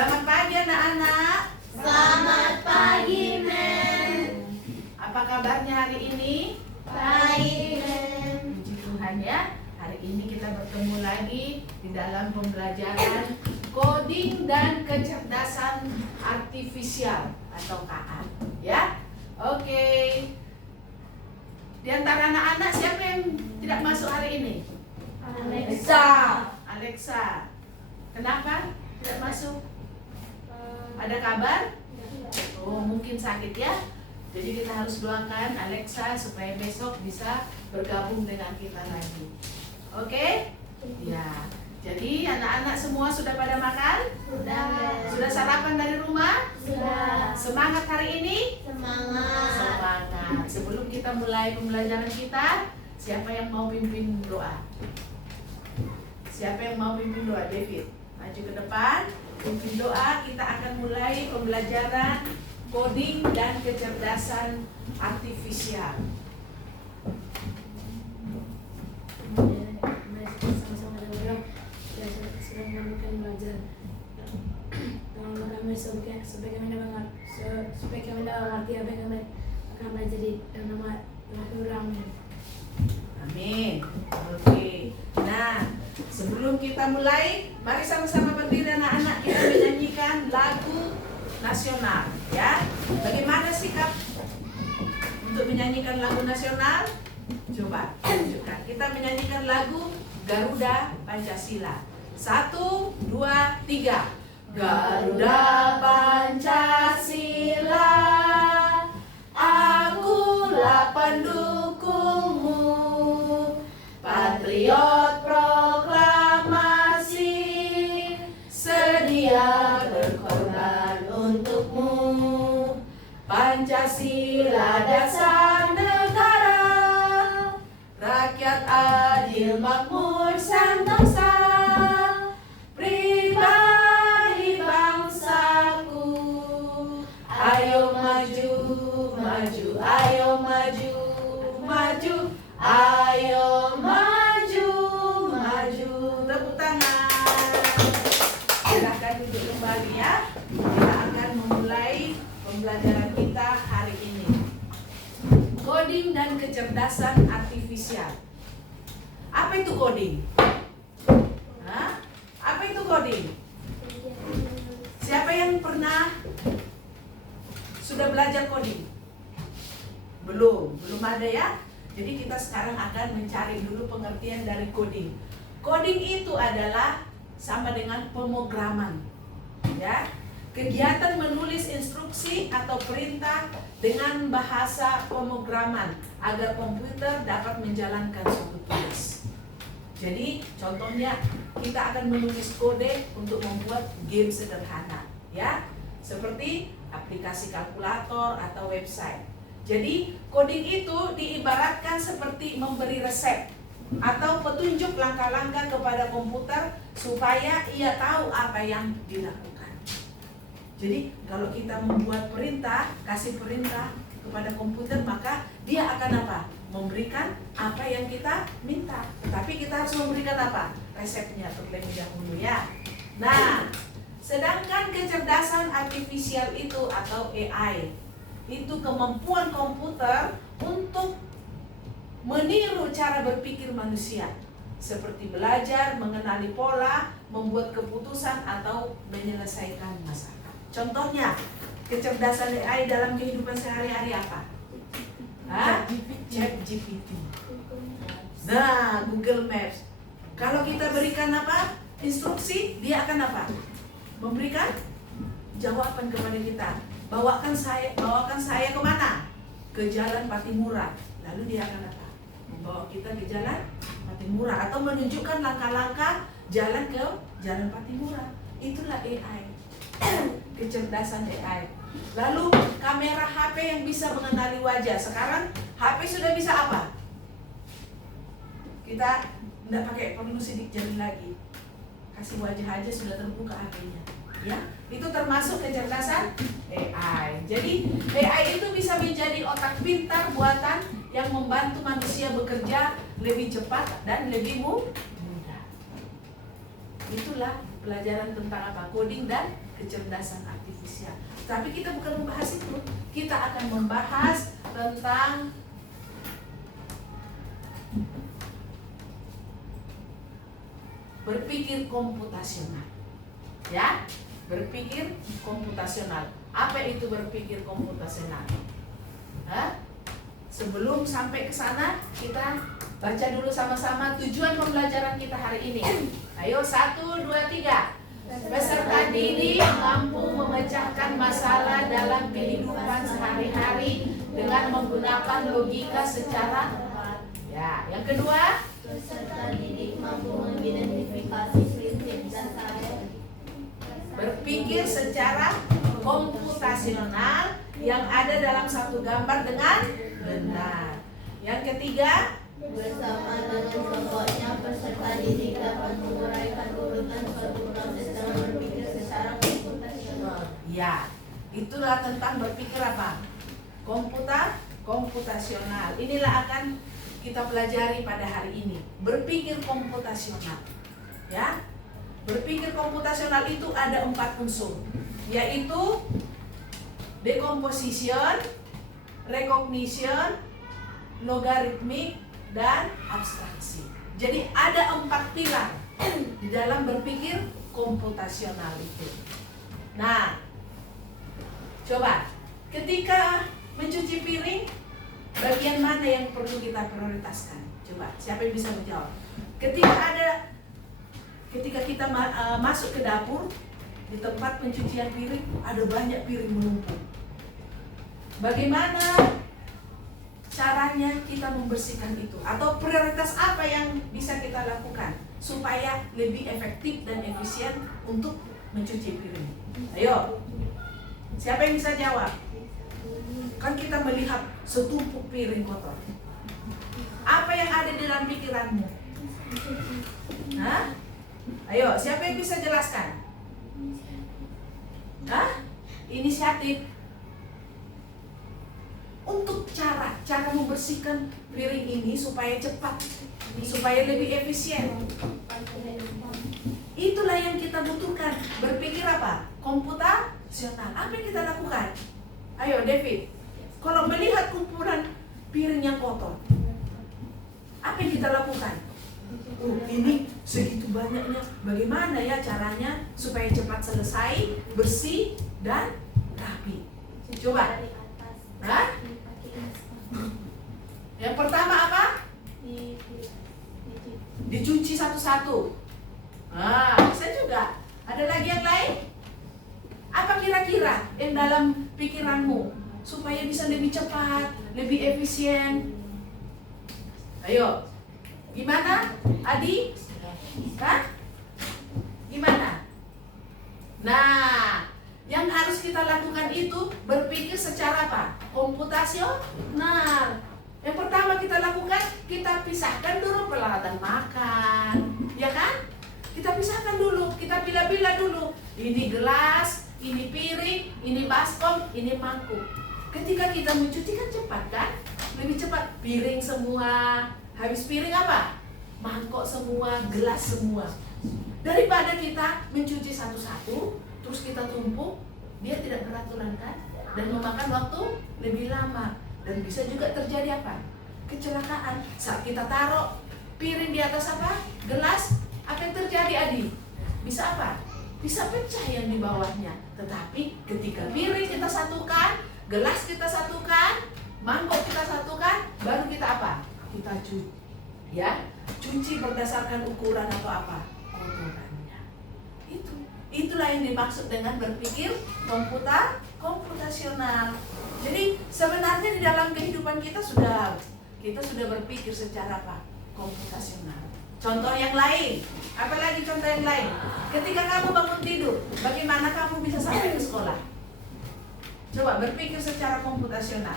Selamat pagi anak-anak. Selamat pagi, Men. Apa kabarnya hari ini? Baik, Men. Puji Tuhan ya. Hari ini kita bertemu lagi di dalam pembelajaran coding dan kecerdasan artifisial atau KA. Ya, oke. Di antara anak-anak siapa yang tidak masuk hari ini? Alexa. Alexa. Kenapa tidak masuk? Ada kabar? Oh, mungkin sakit ya. Jadi kita harus doakan Alexa supaya besok bisa bergabung dengan kita lagi. Oke? Ya. Jadi anak-anak semua sudah pada makan? Sudah. Sudah sarapan dari rumah? Sudah. Semangat hari ini? Semangat. Semangat. Sebelum kita mulai pembelajaran kita, siapa yang mau pimpin doa? Siapa yang mau pimpin doa? David, maju ke depan. Pimpin doa. Kita akan mulai pembelajaran coding dan kecerdasan artifisial. Sama-sama dengan sedang melakukan belajar. Tolonglah kami supaya kami dapat mengerti apa yang kami akan belajar di dalam nama Tuhan. Amin. Oke. Nah, sebelum kita mulai, mari sama-sama berdiri anak-anak, kita menyanyikan lagu nasional, ya. Bagaimana sikap untuk menyanyikan lagu nasional? Coba tunjukkan. Kita menyanyikan lagu Garuda Pancasila. 1, 2, 3. Garuda Pancasila, akulah pendukungmu, patriot proklamasi, sedia berkorban untukmu. Pancasila dasar negara, rakyat adil makmur sentosa, pribadi bangsaku. Ayo maju, maju, ayo maju, maju, ayo maju, maju. Tepuk tangan. Silahkan duduk kembali ya. Kita akan memulai pembelajaran kita hari ini. Coding dan kecerdasan artifisial. Apa itu coding? Hah? Apa itu coding? Siapa yang pernah sudah belajar coding? Belum ada ya. Jadi kita sekarang akan mencari dulu pengertian dari coding. Coding itu adalah sama dengan pemrograman, ya. Kegiatan menulis instruksi atau perintah dengan bahasa pemrograman agar komputer dapat menjalankan suatu tugas. Jadi contohnya kita akan menulis kode untuk membuat game sederhana, ya, seperti aplikasi kalkulator atau website. Jadi coding itu diibaratkan seperti memberi resep atau petunjuk langkah-langkah kepada komputer supaya ia tahu apa yang dilakukan. Jadi kalau kita membuat perintah, kasih perintah kepada komputer, maka dia akan apa? Memberikan apa yang kita minta. Tapi kita harus memberikan apa? Resepnya terlebih dahulu ya. Nah, sedangkan kecerdasan artifisial itu atau AI itu kemampuan komputer untuk meniru cara berpikir manusia, seperti belajar, mengenali pola, membuat keputusan atau menyelesaikan masalah. Contohnya, kecerdasan AI dalam kehidupan sehari-hari apa? ChatGPT. Nah, Google Maps. Kalau kita berikan apa? Instruksi, dia akan apa? Memberikan jawaban kepada kita. Bawakan saya kemana? Ke Jalan Patimura. Lalu dia akan apa? Membawa kita ke Jalan Patimura atau menunjukkan langkah-langkah jalan ke Jalan Patimura. Itulah AI. Kecerdasan AI. Lalu kamera HP yang bisa mengenali wajah. Sekarang HP sudah bisa apa? Kita tidak pakai perlu sidik jari lagi. Kasih wajah aja sudah terbuka HP-nya. Ya, itu termasuk kecerdasan AI. Jadi AI itu bisa menjadi otak pintar buatan yang membantu manusia bekerja lebih cepat dan lebih mudah. Itulah pelajaran tentang apa? Coding dan kecerdasan artifisial. Tapi kita bukan membahas itu. Kita akan membahas tentang berpikir komputasional. Ya, berpikir komputasional. Apa itu berpikir komputasional? Hah? Sebelum sampai ke sana, kita baca dulu sama-sama tujuan pembelajaran kita hari ini. Ayo, 1, 2, 3. Peserta didik mampu memecahkan masalah dalam kehidupan sehari-hari dengan menggunakan logika secara tepat. Ya, yang kedua, Peserta didik mampu mengidentifikasi prinsip dasar. berpikir secara komputasional yang ada dalam satu gambar dengan benar. Yang ketiga, Bersama dengan kelompoknya, peserta didik dapat menguraikan urutan suatu proses dalam berpikir secara komputasional. ya, itulah tentang berpikir apa? Komputasional. Inilah akan kita pelajari pada hari ini. Berpikir komputasional. Ya. Berpikir komputasional itu ada 4 unsur, yaitu decomposition, recognition, logaritmik, dan abstraksi. Jadi ada 4 pilar di dalam berpikir komputasional itu. Nah, coba ketika mencuci piring, bagian mana yang perlu kita prioritaskan? Coba, siapa yang bisa menjawab? Ketika kita masuk ke dapur, di tempat pencucian piring ada banyak piring menumpuk. Bagaimana caranya kita membersihkan itu? Atau prioritas apa yang bisa kita lakukan supaya lebih efektif dan efisien untuk mencuci piring? Ayo, siapa yang bisa jawab? Kan kita melihat setumpuk piring kotor. Apa yang ada di dalam pikiranmu? Hah? Ayo, siapa yang bisa jelaskan? Hah? Inisiatif. Untuk cara membersihkan piring ini supaya cepat, supaya lebih efisien. Itulah yang kita butuhkan. Berpikir apa? Komputasional. Apa yang kita lakukan? Ayo, David. Kalau melihat kumpulan piring yang kotor, apa yang kita lakukan? Ini segitu banyaknya. Bagaimana ya caranya supaya cepat selesai, bersih, dan rapi? Coba. Hah? Yang pertama apa? Dicuci satu-satu. Nah, bisa juga. Ada lagi yang lain? Apa kira-kira yang dalam pikiranmu supaya bisa lebih cepat, lebih efisien? Ayo, gimana? Adi? Hah? Gimana? Nah, yang harus kita lakukan itu berpikir secara apa? Komputasional. Yang pertama kita lakukan, kita pisahkan dulu peralatan makan, ya kan? Kita pisahkan dulu, kita pilih-pilih dulu. Ini gelas, ini piring, ini baskom, ini mangkuk. Ketika kita mencuci kan cepat kan? Lebih cepat. Piring semua, habis piring apa? Mangkok semua, gelas semua. Daripada kita mencuci satu-satu, terus kita tumpuk, dia tidak beraturan kan? Dan memakan waktu lebih lama. Dan bisa juga terjadi apa? Kecelakaan. Saat kita taruh piring di atas apa? Gelas, apa yang terjadi, Adi? Bisa apa? Bisa pecah yang di bawahnya. Tetapi ketika piring kita satukan, gelas kita satukan, mangkok kita satukan, baru kita apa? Kita cuci. Ya, cuci berdasarkan ukuran atau apa? Kotorannya. Itulah yang dimaksud dengan berpikir komputasional. Jadi sebenarnya di dalam kehidupan kita sudah berpikir secara apa? Komputasional. Contoh yang lain, apalagi contoh yang lain? Ketika kamu bangun tidur, bagaimana kamu bisa sampai ke sekolah? Coba berpikir secara komputasional.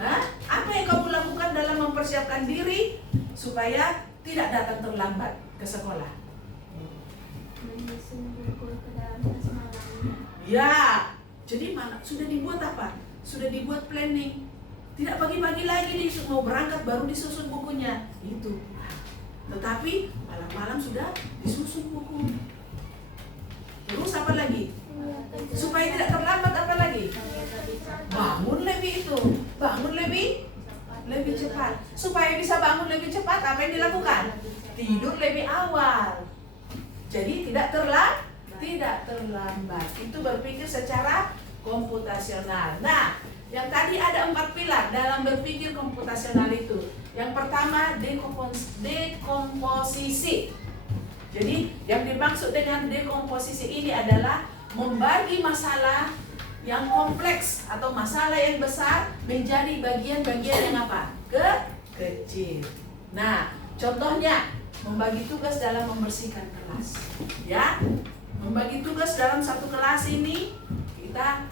Hah? Apa yang kamu lakukan dalam mempersiapkan diri supaya tidak datang terlambat ke sekolah? Menyusun buku ke dalam tas malamnya. Ya, jadi mana sudah dibuat apa? Sudah dibuat planning. Tidak pagi-pagi lagi nih mau berangkat baru disusun bukunya. Itu. Tetapi malam malam sudah disusun buku. Terus apa lagi? Supaya tidak terlambat apa lagi? Bangun lebih itu, bangun lebih cepat. Supaya bisa bangun lebih cepat, apa yang dilakukan? Tidur lebih awal. Jadi tidak terlambat. Itu berpikir secara komputasional. Nah, yang tadi ada 4 pilar dalam berpikir komputasional itu. Yang pertama dekomposisi. Jadi yang dimaksud dengan dekomposisi ini adalah membagi masalah yang kompleks atau masalah yang besar menjadi bagian-bagian yang apa? Kecil. Nah, contohnya membagi tugas dalam membersihkan kelas. Ya, membagi tugas dalam satu kelas ini kita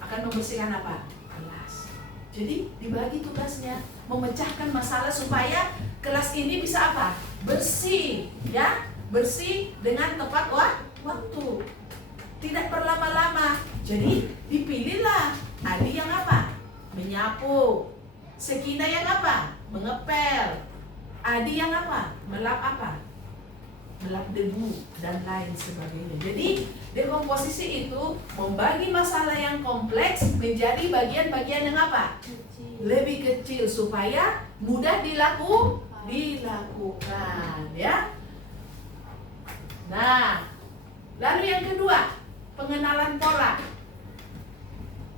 akan membersihkan apa? Kelas. Jadi dibagi tugasnya, memecahkan masalah supaya kelas ini bisa apa? Bersih, ya, bersih dengan tepat waktu. Tidak berlama-lama. Jadi dipilihlah Adi yang apa? Menyapu. Sekina yang apa? Mengepel. Adi yang apa? Melap apa? Melap debu dan lain sebagainya. Jadi dekomposisi itu membagi masalah yang kompleks menjadi bagian-bagian yang apa? Lebih kecil supaya mudah dilakukan, ya. Nah, lalu yang kedua, pengenalan pola.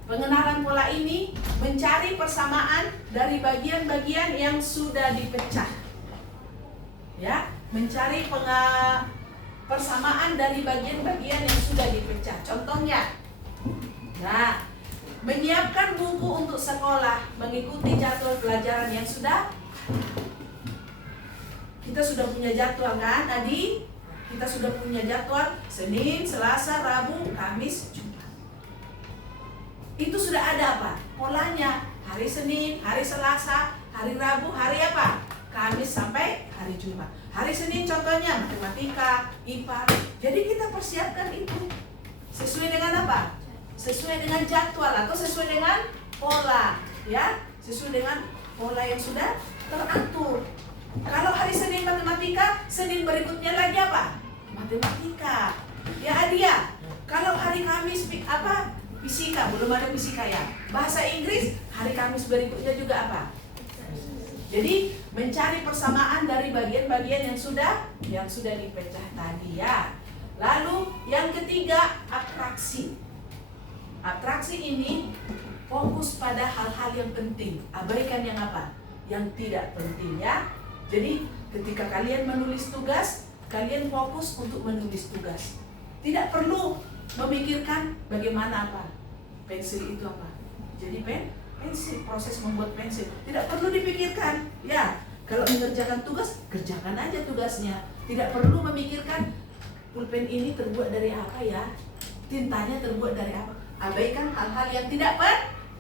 Pengenalan pola ini mencari persamaan dari bagian-bagian yang sudah dipecah. Ya, mencari persamaan dari bagian-bagian yang sudah dipecah. Contohnya, nah, menyiapkan buku untuk sekolah, mengikuti jadwal pelajaran yang sudah. Kita sudah punya jadwal kan, Adi? Kita sudah punya jadwal Senin, Selasa, Rabu, Kamis, Jumat. Itu sudah ada apa? Polanya. Hari Senin, hari Selasa, hari Rabu, hari apa? Kamis sampai hari Jumat. Hari Senin contohnya matematika, IPA. Jadi kita persiapkan itu sesuai dengan apa? Sesuai dengan jadwal atau sesuai dengan pola, ya, sesuai dengan pola yang sudah teratur. Kalau hari Senin matematika, Senin berikutnya lagi apa? Matematika. Ya Adia. Kalau hari Kamis apa? Fisika, belum ada fisika ya. Bahasa Inggris, hari Kamis berikutnya juga apa? Jadi mencari persamaan dari bagian-bagian yang sudah dipecah tadi ya. Lalu yang ketiga, atraksi. Atraksi ini fokus pada hal-hal yang penting, abaikan yang apa? Yang tidak penting ya. Jadi ketika kalian menulis tugas, kalian fokus untuk menulis tugas. Tidak perlu memikirkan bagaimana apa pensil itu apa. Jadi pensil, proses membuat pensil tidak perlu dipikirkan ya. Kalau mengerjakan tugas, kerjakan aja tugasnya. Tidak perlu memikirkan pulpen ini terbuat dari apa ya, tintanya terbuat dari apa. Abaikan hal-hal yang tidak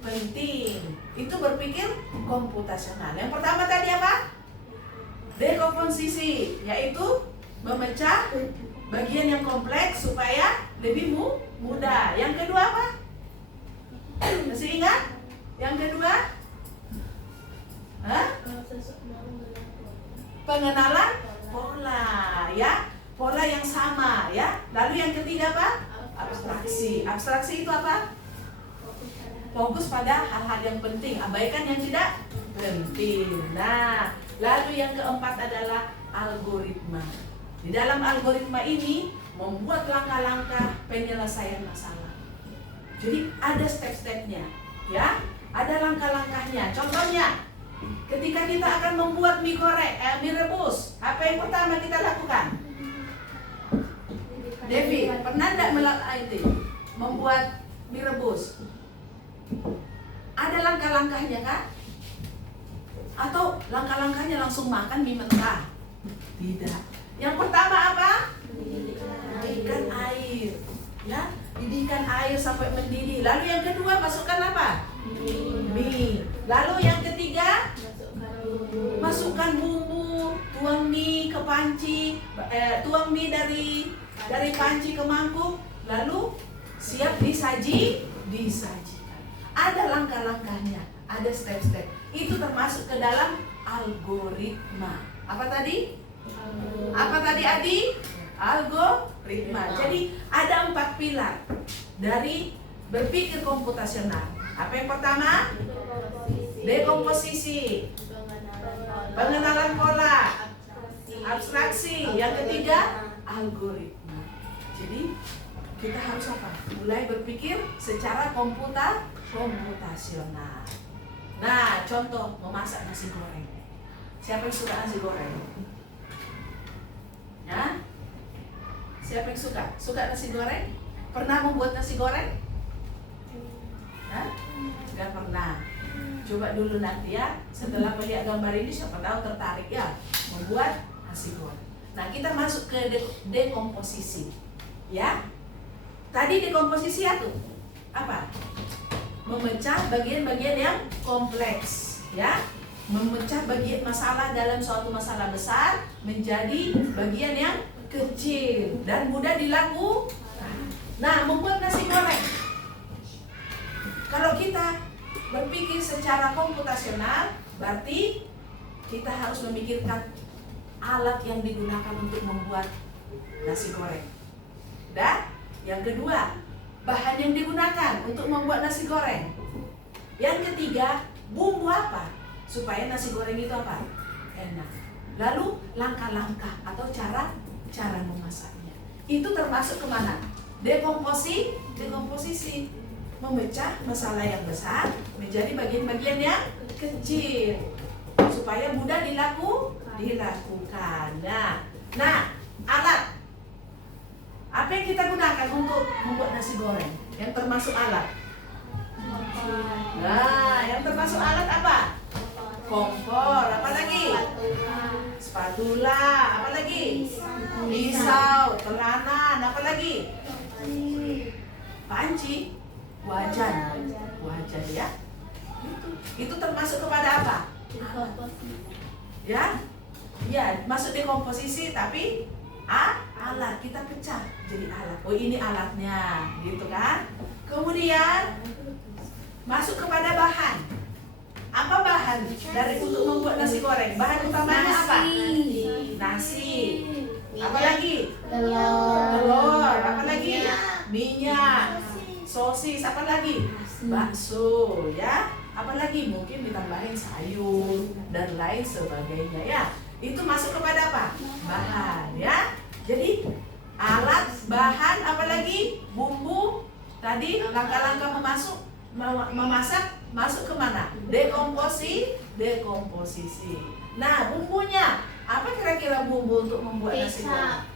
penting. Itu berpikir komputasional. Yang pertama tadi apa? Dekomposisi, yaitu memecah bagian yang kompleks supaya lebih mudah. Yang kedua apa? Masih ingat? Yang kedua? Pengenalan pola, ya. Pola yang sama, ya. Lalu yang ketiga apa? Abstraksi. Abstraksi itu apa? Fokus pada hal-hal yang penting, abaikan yang tidak penting. Nah, lalu yang keempat adalah algoritma. Di dalam algoritma ini membuat langkah-langkah penyelesaian masalah. Jadi ada step-stepnya, ya. Ada langkah-langkahnya. Contohnya, ketika kita akan membuat mie rebus, apa yang pertama kita lakukan? Devi, pernah enggak membuat mie rebus? Ada langkah-langkahnya kan? Atau langkah-langkahnya langsung makan mie mentah? Tidak. Yang pertama apa? Didihkan air, ya, didihkan air sampai mendidih. Lalu yang kedua masukkan apa? Mie. Lalu yang ketiga masukkan bumbu, tuang mie ke panci, tuang mie dari panci ke mangkuk, lalu siap disajikan. Ada langkah-langkahnya, ada step-step. Itu termasuk ke dalam algoritma. Apa tadi? Apa tadi Adi? Algoritma. Jadi ada 4 pilar dari berpikir komputasional. Apa yang pertama? Dekomposisi, pengenalan pola, abstraksi. Yang ketiga, algoritma. Jadi kita harus apa? Mulai berpikir secara komputasional. Nah, contoh memasak nasi goreng. Siapa yang suka nasi goreng? Ya? Siapa yang suka? Suka nasi goreng? Pernah membuat nasi goreng? Hah? Gak pernah. Coba dulu nanti ya, setelah melihat gambar ini siapa tahu tertarik ya membuat nasi goreng. Nah, kita masuk ke dekomposisi. Ya. Tadi dekomposisi apa? Memecah bagian-bagian yang kompleks, ya. Memecah bagian masalah dalam suatu masalah besar menjadi bagian yang kecil dan mudah dilakukan. Nah, membuat nasi goreng. Kalau kita berpikir secara komputasional, berarti kita harus memikirkan alat yang digunakan untuk membuat nasi goreng. Dan yang kedua, bahan yang digunakan untuk membuat nasi goreng. Yang ketiga, bumbu apa supaya nasi goreng itu apa? Enak. Lalu langkah-langkah atau cara memasaknya. Itu termasuk kemana? Dekomposisi. Memecah masalah yang besar menjadi bagian-bagian yang kecil supaya mudah dilakukan. Nah, alat apa yang kita gunakan untuk membuat nasi goreng? Yang termasuk alat. Nah, yang termasuk alat apa? Kompor, apa lagi? Spatula, apa lagi? Pisau, telanan, apa lagi? Panci, wajan ya. Itu termasuk kepada apa? Ya, masuk dekomposisi tapi alat kita pecah jadi alat. Oh, ini alatnya, gitu kan? Kemudian masuk kepada bahan. Apa bahan dari untuk membuat nasi goreng? Bahan utamanya apa? Nasi. Apa lagi? Telur. Apa lagi? Minyak. Sosis. Apa lagi? Bakso, ya. Apa lagi? Mungkin ditambahin sayur dan lain sebagainya, ya. Itu masuk kepada apa? Bahan, ya. Jadi alat, bahan, apa lagi? Bumbu. Tadi langkah-langkah memasak masuk kemana? Dekomposisi. Nah, bumbunya apa kira-kira bumbu untuk membuat nasi goreng?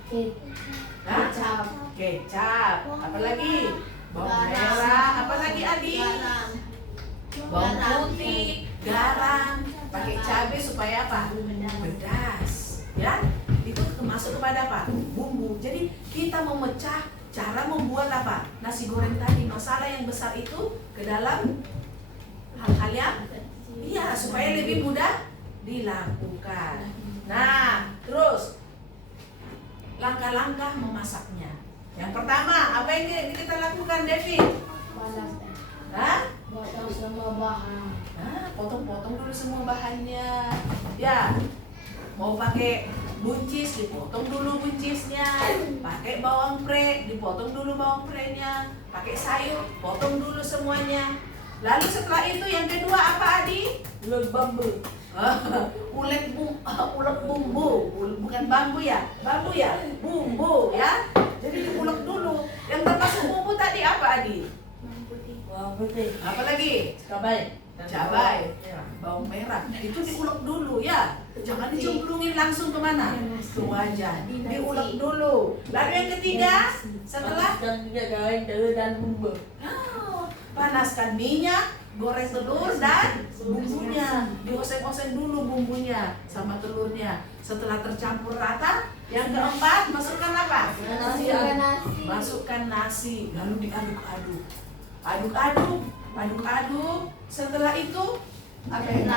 Kecap. Apa lagi? Bawang merah. Apa lagi Adi? Bawang putih, garam. Pakai cabai supaya apa? Pedas. Ya, itu masuk kepada apa? Bumbu. Jadi kita memecah cara membuat apa? Nasi goreng tadi, masalah yang besar itu ke dalam hal-hal yang supaya lebih mudah dilakukan. Nah, terus langkah-langkah memasaknya. Yang pertama, apa yang kita lakukan, Devi? Potong semua bahan. Potong-potong dulu semua bahannya. Ya, mau pakai buncis, dipotong dulu buncisnya. Pakai bawang pre, dipotong dulu bawang prenya. Pakai sayur, potong dulu semuanya. Lalu setelah itu yang kedua apa Adi? Ulek bambu. Ulek bumbu, bukan bambu ya? Bambu ya? Bumbu ya. Jadi diulek dulu. Yang termasuk bumbu tadi apa Adi? Bawang putih. Apa lagi? Cabai, bawang merah. Itu diulek dulu ya. Jangan dicemplungin langsung kemana? Ke wajan. Diulek dulu. Lalu yang ketiga, setelah panaskan minyak, goreng telur dan bumbunya. Dioseng-oseng dulu bumbunya sama telurnya. Setelah tercampur rata, yang keempat masukkan apa? Masukkan nasi. Lalu diaduk-aduk. Aduk-aduk. Setelah itu apa yang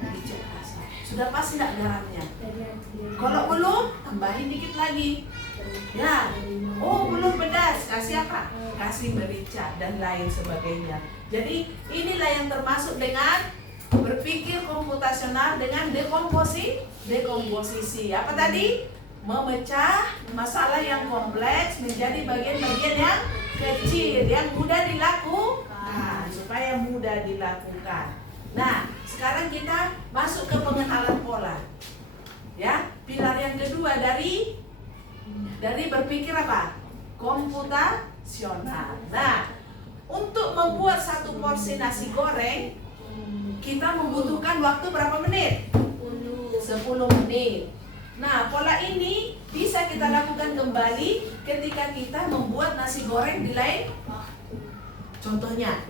dicek rasa. Sudah pas tidak garamnya? Kalau belum, tambahin dikit lagi. Ya. Oh, belum pedas. Kasih apa? Kasih merica dan lain sebagainya. Jadi inilah yang termasuk dengan Berpikir komputasional dengan dekomposisi. Apa tadi? Memecah masalah yang kompleks menjadi bagian-bagian yang kecil, yang mudah dilakukan, supaya mudah dilakukan. Nah, sekarang kita masuk ke pengenalan pola. Ya, pilar yang kedua dari berpikir apa? Komputasional. Nah, untuk membuat satu porsi nasi goreng, kita membutuhkan waktu berapa menit? 10 menit. Nah, pola ini bisa kita lakukan kembali ketika kita membuat nasi goreng di lain. Contohnya,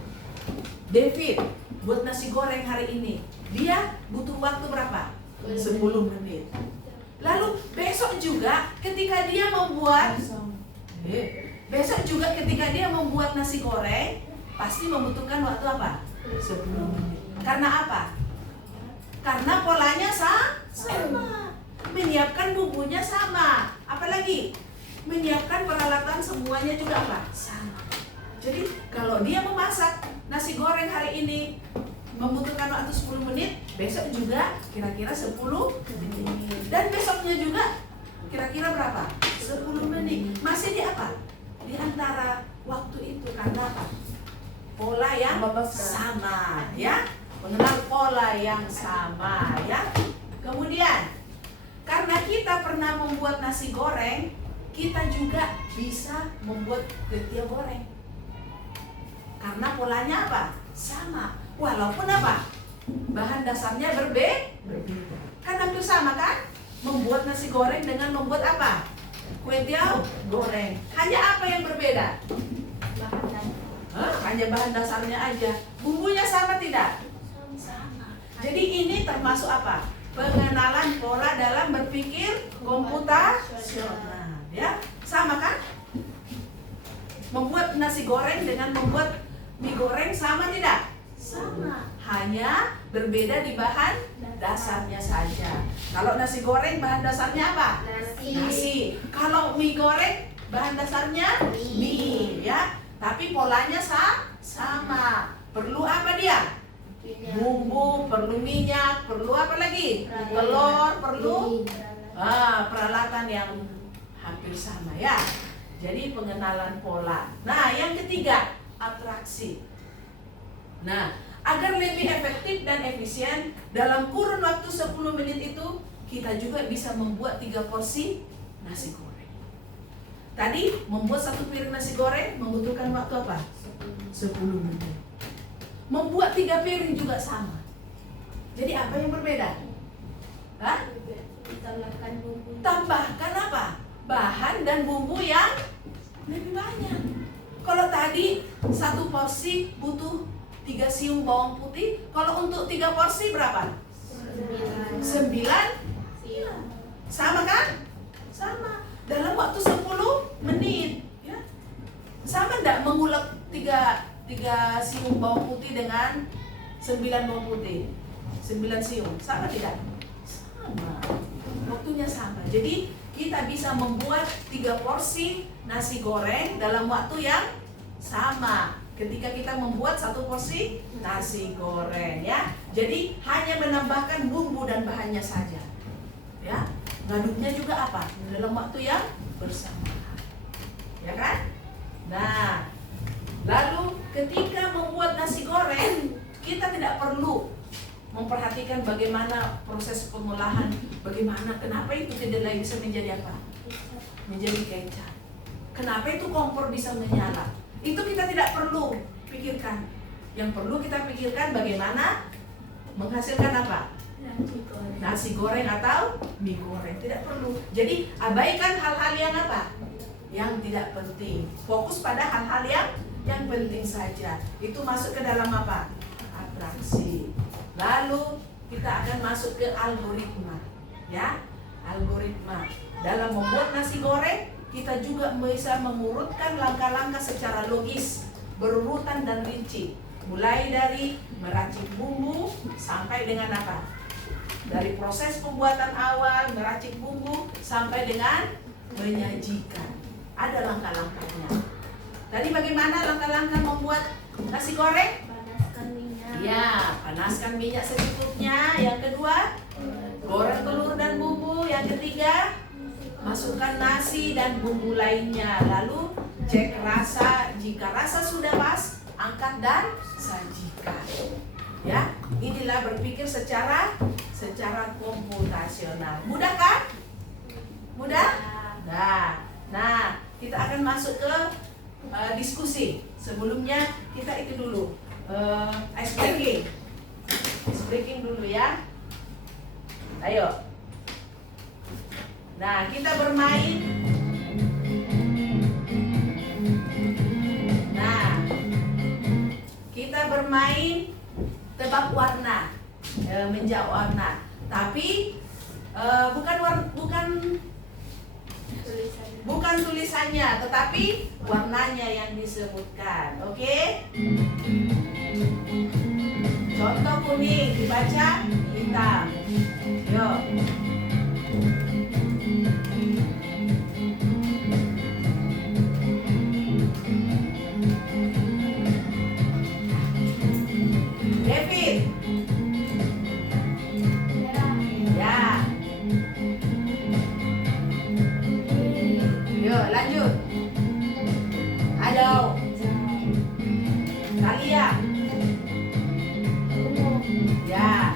David buat nasi goreng hari ini. Dia butuh waktu berapa? 10 menit. Lalu besok juga ketika dia membuat nasi goreng, pasti membutuhkan waktu apa? 10 menit. Karena apa? Karena polanya sama. Menyiapkan bumbunya sama. Apalagi menyiapkan peralatan semuanya juga apa? Sama. Jadi kalau dia memasak nasi goreng hari ini membutuhkan waktu 10 menit, besok juga kira-kira 10 menit. Dan besoknya juga kira-kira berapa? 10 menit. Masih di apa? Di antara waktu itu. Karena apa? Pola yang sama, ya. Mengenal pola yang sama, ya. Kemudian, karena kita pernah membuat nasi goreng, kita juga bisa membuat ketiak goreng. Karena polanya apa? Sama. Walaupun apa? Bahan dasarnya berbeda. Kan hampir sama kan? Membuat nasi goreng dengan membuat apa? Ketiak goreng. Hanya apa yang berbeda? Hanya bahan dasarnya aja. Bumbunya sama tidak? Sama. Jadi ini termasuk apa? Pengenalan pola dalam berpikir komputasional, ya. Sama kan? Membuat nasi goreng dengan membuat mie goreng sama tidak? Sama. Hanya berbeda di bahan dasarnya saja. Kalau nasi goreng bahan dasarnya apa? Nasi. Kalau mie goreng bahan dasarnya mie, ya. Tapi polanya sama. Perlu apa dia? Bumbu, perlu minyak, perlu apa lagi? Telur, perlu peralatan yang hampir sama, ya. Jadi pengenalan pola. Nah, yang ketiga, atraksi. Nah, agar lebih efektif dan efisien dalam kurun waktu 10 menit itu, kita juga bisa membuat 3 porsi nasi goreng. Tadi membuat 1 piring nasi goreng membutuhkan waktu apa? 10 menit. Membuat 3 piring juga sama. Jadi apa yang berbeda? Tambahkan apa? Bahan dan bumbu yang lebih banyak. Kalau tadi 1 porsi butuh 3 siung bawang putih, kalau untuk 3 porsi berapa? 9. Sama kan? Sama. Dalam waktu 10 menit, ya. Sama enggak mengulek 3 siung bawang putih dengan 9 bawang putih? 9 siung. Sama tidak? Sama. Waktunya sama. Jadi kita bisa membuat 3 porsi nasi goreng dalam waktu yang sama ketika kita membuat 1 porsi nasi goreng, ya. Jadi hanya menambahkan bumbu dan bahannya saja, ya. Ngaduknya juga apa? Dalam waktu yang bersamaan, ya kan? Nah, lalu ketika membuat nasi goreng, kita tidak perlu memperhatikan bagaimana proses pengolahan, bagaimana, kenapa itu kedelai bisa menjadi apa? Menjadi kecap. Kenapa itu kompor bisa menyala? Itu kita tidak perlu pikirkan. Yang perlu kita pikirkan bagaimana menghasilkan apa? Nasi goreng atau mie goreng. Tidak perlu. Jadi abaikan hal-hal yang apa? Yang tidak penting. Fokus pada hal-hal yang penting saja. Itu masuk ke dalam apa? Atraksi. Lalu kita akan masuk ke algoritma, ya. Algoritma. Dalam membuat nasi goreng, kita juga bisa mengurutkan langkah-langkah secara logis, berurutan dan rinci. Mulai dari meracik bumbu sampai dengan apa? Dari proses pembuatan awal, meracik bumbu sampai dengan menyajikan. Ada langkah-langkahnya. Tadi bagaimana langkah-langkah membuat nasi goreng? Panaskan minyak. Ya, panaskan minyak secukupnya. Yang kedua, goreng telur dan bumbu. Yang ketiga, masukkan nasi dan bumbu lainnya. Lalu cek rasa. Jika rasa sudah pas, angkat dan sajikan. Ya, inilah berpikir secara komputasional. Mudah kan? Mudah? Nah, kita akan masuk ke diskusi. Sebelumnya kita itu dulu ice breaking dulu ya. Ayo. Nah, kita bermain. Nah, kita bermain tebak warna, menjawab warna. Tapi bukan tulisannya, tetapi warnanya yang disebutkan. Oke? Contoh kuning dibaca hitam. Yuk. David. Ya. Yuk, lanjut. Ayo. Kalia. Ya.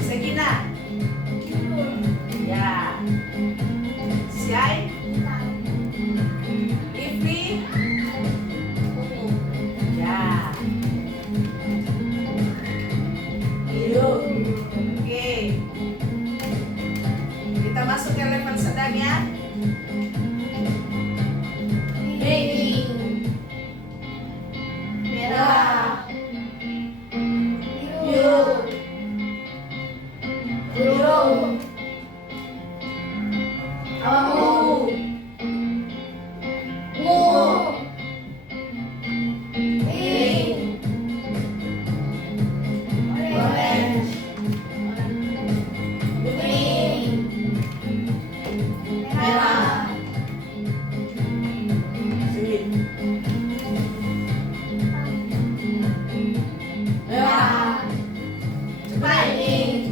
Segina. Ya. Siai. Ifri. Ya. Yuk. Oke. Kita masuk ke level sedang ya. Merah, biru, biru, abu, ungu, pink, orange, kuning, merah, merah, kuning,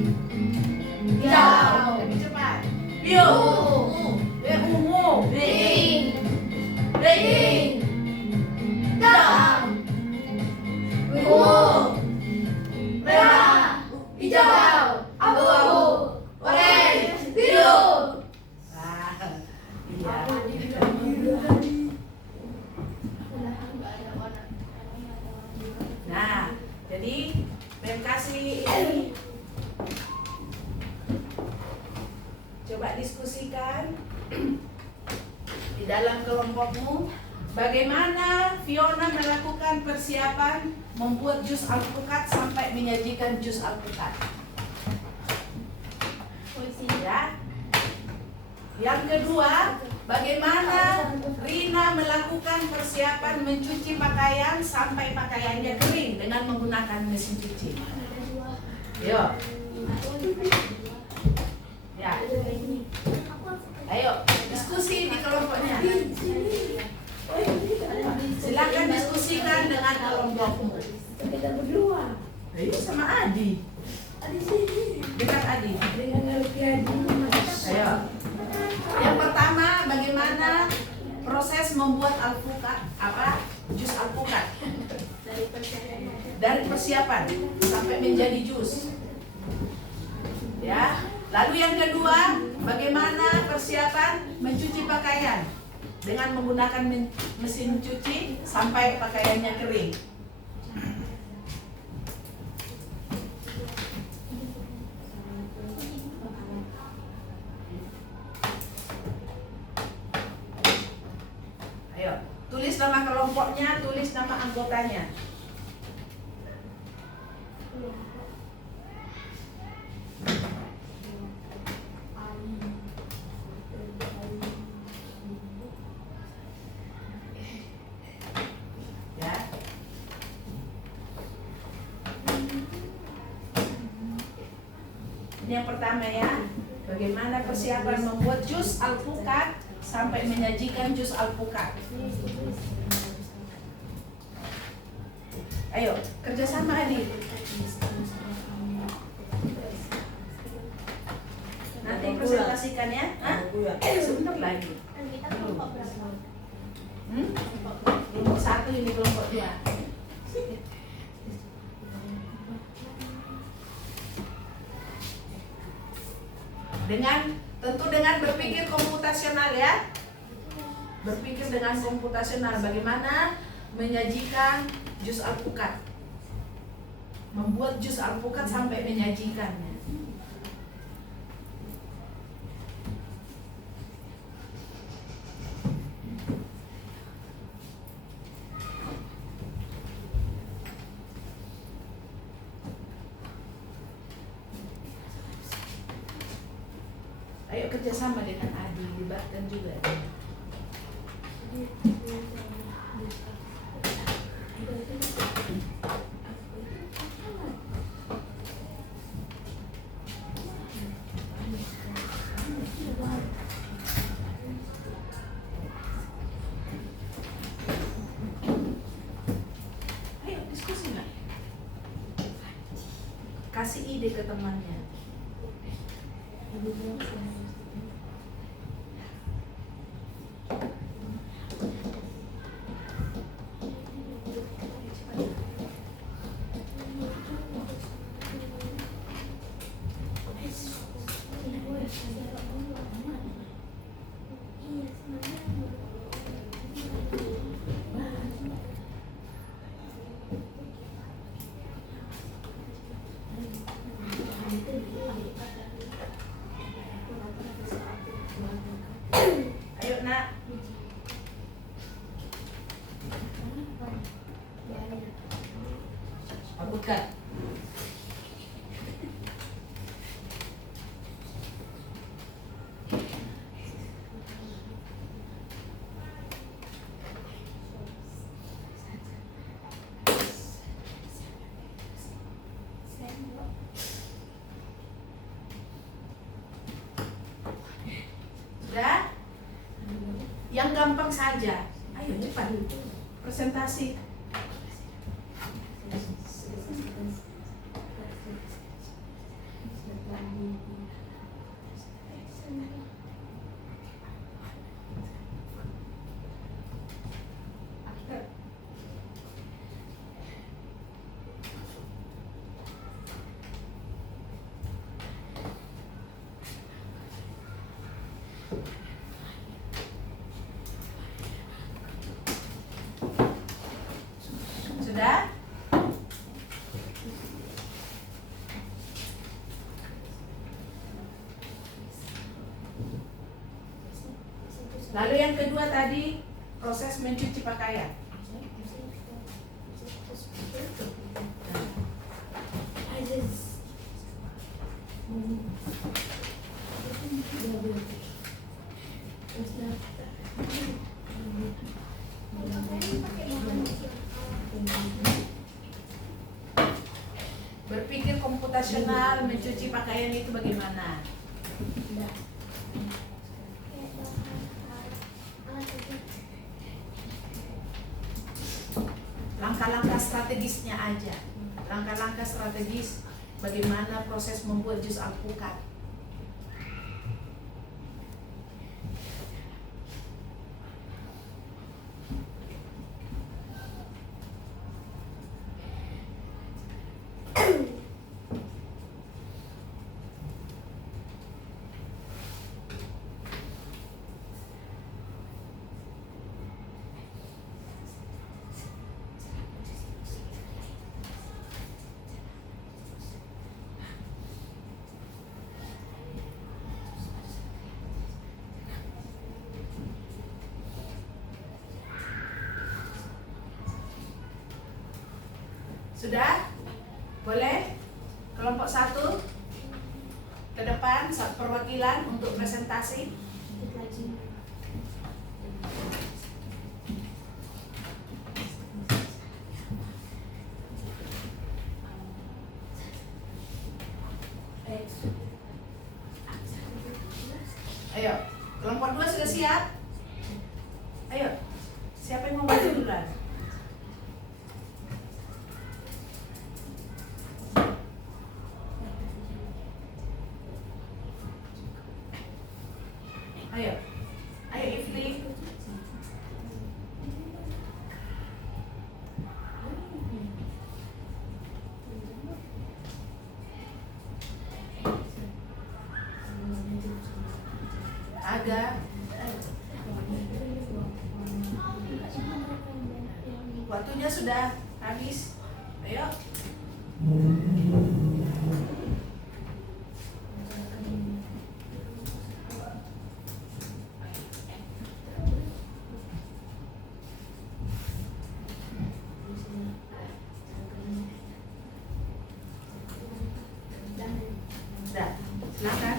hijau, Lebih cepat. biru, Ungu. pink, hitam, ungu, merah, hijau, abu-abu, orange, biru. Iya. Nah, jadi kasih ini. Coba diskusikan di dalam kelompokmu. Bagaimana Fiona melakukan persiapan membuat jus alpukat sampai menyajikan jus alpukat? Ya. Yang kedua, bagaimana Rina melakukan persiapan mencuci pakaian sampai pakaiannya kering dengan menggunakan mesin cuci? Yuk. Ya. Ayo, diskusi di kelompoknya. Silakan diskusikan dengan kelompokmu. Kita berdua. Ayo sama Adi. Adi sini. Dekat Adi. Dengan ngerti Adi. Ayo. Yang pertama, bagaimana proses membuat alpukat? Jus alpukat. Dari persiapan sampai menjadi jus. Ya. Lalu yang kedua, bagaimana persiapan mencuci pakaian dengan menggunakan mesin cuci sampai pakaiannya kering. Ayo, tulis nama kelompoknya, tulis nama anggotanya. Ya. Ini yang pertama ya. Bagaimana persiapan membuat jus alpukat sampai menyajikan jus alpukat. Ayo, kerjasama adik. Nanti presentasikan ya. Hah? Sebentar lagi. Kan kita kelompok berapa? Kelompok 1 ini kelompok 2. Tentu dengan berpikir komputasional ya. Berpikir dengan komputasional bagaimana menyajikan jus alpukat. Membuat jus alpukat sampai menyajikannya. Ayo kerjasama dengan Adi, libatkan juga. Ayo diskusi lah. Kasih ide ke temannya. Ayo nak. Alpukat. Sudah? Yang gampang saja. Ayo cepat. Presentasi. Sudah? Lalu yang kedua tadi proses mencuci pakaian. Berpikir komputasional mencuci pakaian itu bagaimana? Langkah-langkah strategisnya aja. Langkah-langkah strategis bagaimana proses membuat jus alpukat. Sudah? Boleh? Kelompok 1 ke depan, perwakilan untuk presentasi. Ayo, kelompok 2 sudah siap? Ayo, siapa yang mau maju duluan? Waktunya sudah habis. Ayo. Sudah. Silakan.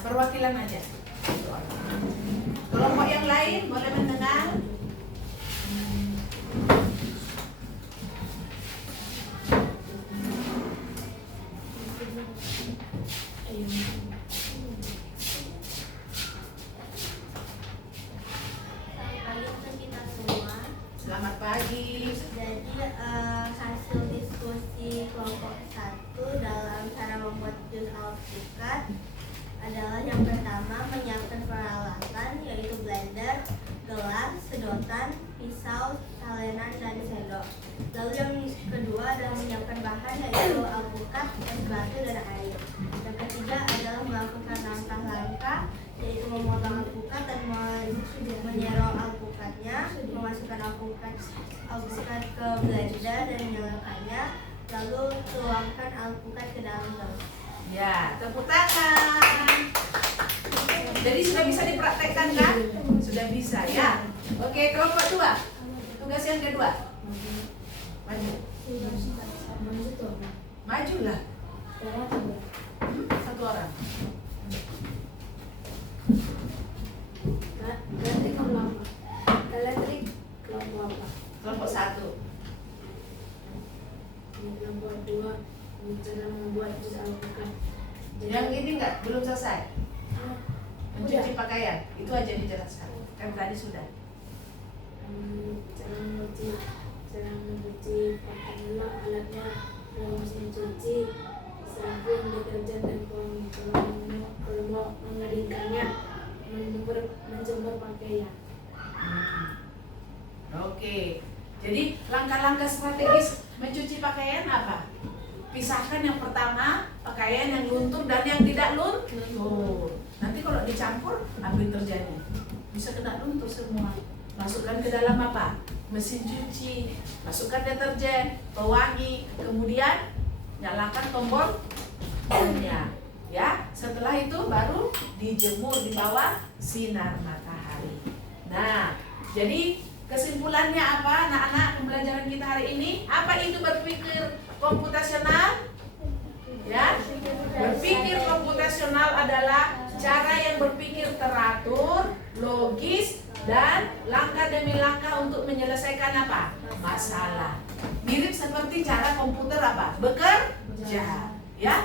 Perwakilan aja. Kelompok yang lain boleh mendengar. Pagi untuk kita semua. Selamat pagi. Jadi hasil diskusi kelompok 1 dalam cara membuat jus alpukat adalah yang pertama menyiapkan peralatan yaitu blender, gelas, sedotan, pisau, talenan, dan sendok. Lalu yang kedua adalah menyiapkan bahan yaitu alpukat, es batu, dan air. Yang ketiga adalah melakukan langkah-langkah yaitu memotong alpukat dan menyerok alpukatnya, memasukkan alpukat ke blender dan menyalakannya, lalu tuangkan alpukat ke dalam gelas. Ya, tepuk tangan. Jadi sudah bisa dipraktekkan kan? Sudah bisa ya. Oke, kelompok 2. Tugas yang kedua. Maju. Majulah. Satu orang. Kelompok 1. Kelompok 2 cara membuat jus alpukat. Yang ini enggak belum selesai. Mencuci pakaian. Itu aja dijelaskan. Kan tadi sudah. Cara mencuci pakaian, alatnya mesin cuci, sabun, deterjen, dan kalau mau mengeringkannya, menjemur pakaian. Oke. Jadi langkah-langkah strategis mencuci pakaian apa? Pisahkan yang pertama pakaian yang luntur dan yang tidak luntur. Nanti kalau dicampur apa yang terjadi? Bisa kena luntur semua. Masukkan ke dalam apa? Mesin cuci. Masukkan deterjen, pewangi, kemudian nyalakan tombol on-nya. Ya, setelah itu baru dijemur di bawah sinar matahari. Nah, jadi kesimpulannya apa anak-anak pembelajaran kita hari ini? Apa itu berpikir komputasional? Ya, berpikir komputasional adalah cara yang berpikir teratur, logis, dan langkah demi langkah untuk menyelesaikan apa? Masalah. Mirip seperti cara komputer apa? Bekerja. Ya,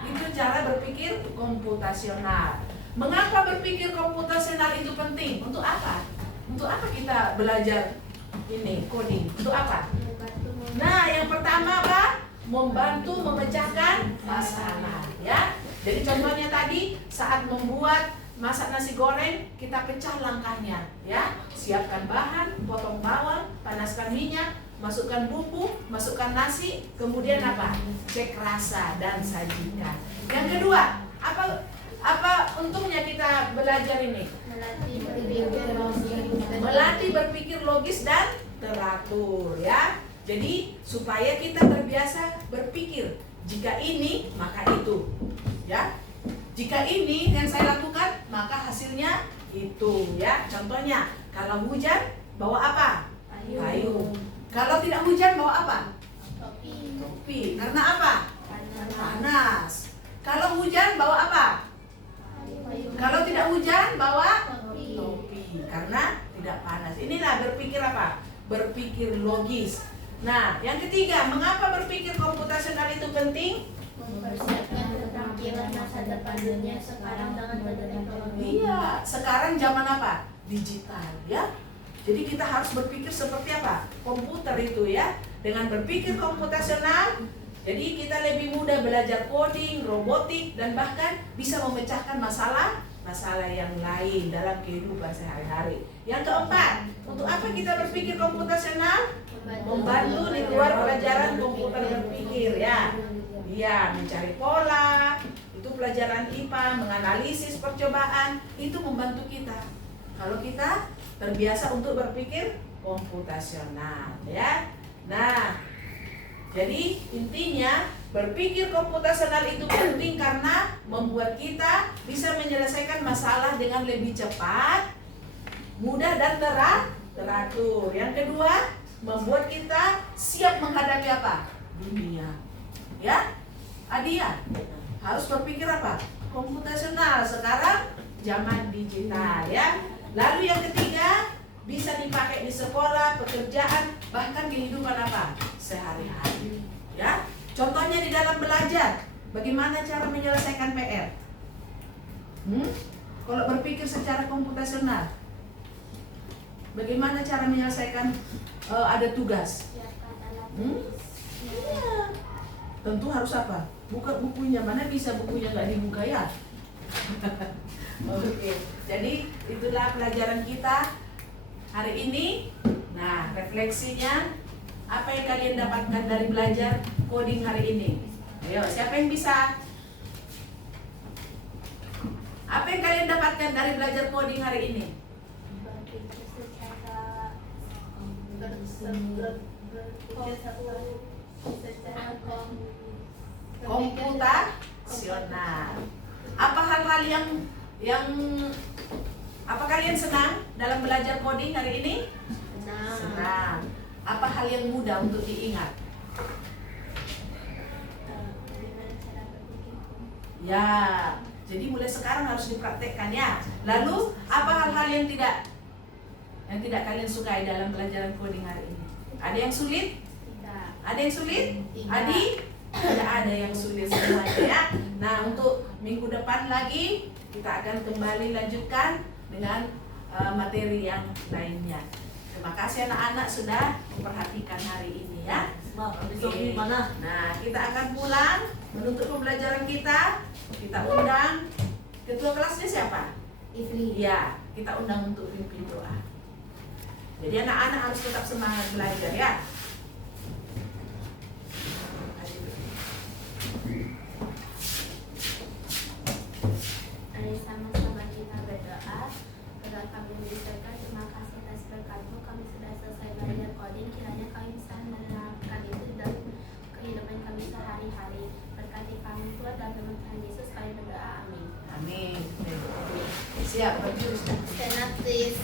itu cara berpikir komputasional. Mengapa berpikir komputasional itu penting? Untuk apa? Untuk apa kita belajar ini coding? Untuk apa? Nah, yang pertama apa? Membantu memecahkan masalah, ya. Jadi contohnya tadi saat membuat masak nasi goreng, kita pecah langkahnya, ya. Siapkan bahan, potong bawang, panaskan minyak, masukkan bumbu, masukkan nasi, kemudian apa? Cek rasa dan sajikan. Yang kedua, apa untungnya kita belajar ini? Melatih berpikir logis dan teratur, ya. Jadi supaya kita terbiasa berpikir, jika ini maka itu, ya. Jika ini yang saya lakukan maka hasilnya itu, ya. Contohnya kalau hujan bawa apa? Payung. Kalau tidak hujan bawa apa? Topi. Karena apa? Panas. Kalau hujan bawa apa? Kalau tidak hujan bawa topi. Karena tidak panas. Inilah berpikir apa? Berpikir logis. Nah, yang ketiga, mengapa berpikir komputasional itu penting? Mempersiapkan keterampilan masa depan dunia sekarang dengan teknologi. Iya, sekarang zaman apa? Digital, ya. Jadi kita harus berpikir seperti apa? Komputer itu, ya. Dengan berpikir komputasional, jadi kita lebih mudah belajar coding, robotik, dan bahkan bisa memecahkan masalah yang lain dalam kehidupan sehari-hari. Yang keempat, untuk apa kita berpikir komputasional? Membantu di luar pelajaran komputer berpikir, ya. Iya, mencari pola, itu pelajaran IPA, menganalisis percobaan, itu membantu kita. kalau kita terbiasa untuk berpikir komputasional, ya. Nah, jadi intinya berpikir komputasional itu penting karena membuat kita bisa menyelesaikan masalah dengan lebih cepat, mudah dan teratur. Yang kedua, membuat kita siap menghadapi apa? Dunia. Ya? Adia harus berpikir apa? Komputasional. Sekarang zaman digital, ya. Lalu yang ketiga, bisa dipakai di sekolah, pekerjaan, bahkan kehidupan apa? Sehari-hari. Ya? Contohnya di dalam belajar, bagaimana cara menyelesaikan PR? Kalau berpikir secara komputasional, bagaimana cara menyelesaikan ada tugas? Iya. Tentu harus apa? Buka bukunya, mana bisa bukunya nggak dibuka ya? Oke, jadi itulah pelajaran kita hari ini. Nah, refleksinya, apa yang kalian dapatkan dari belajar coding hari ini? Ayo, siapa yang bisa? Apa yang kalian dapatkan dari belajar coding hari ini? Berpikir secara komputasional. Apa hal-hal yang apa kalian senang dalam belajar coding hari ini? Senang. Apa hal yang mudah untuk diingat? Ya, jadi mulai sekarang harus dipraktekkan ya. Lalu apa hal-hal yang tidak kalian sukai dalam pelajaran coding hari ini? Ada yang sulit? Tidak. Ada yang sulit? Tidak. Adi? Tidak ada yang sulit semuanya ya. Nah, untuk minggu depan lagi kita akan kembali lanjutkan dengan materi yang lainnya. Terima kasih anak-anak sudah memperhatikan hari ini ya. Oke. Nah, kita akan pulang menutup pembelajaran kita. Kita undang ketua kelasnya siapa? Ifli. Iya, kita undang untuk pimpin doa. Jadi anak-anak harus tetap semangat belajar ya. Mari sama-sama kita berdoa. Tuhan kami memberikan terima kasih atas berkat-Mu. Kami sudah selesai belajar coding. Kiranya kami bisa menerapkan itu dalam kehidupan kami sehari-hari. Berkati kami Tuhan dan Tuhan Yesus kami berdoa. Amin. Amin. Siap, berdiri. Stand up please.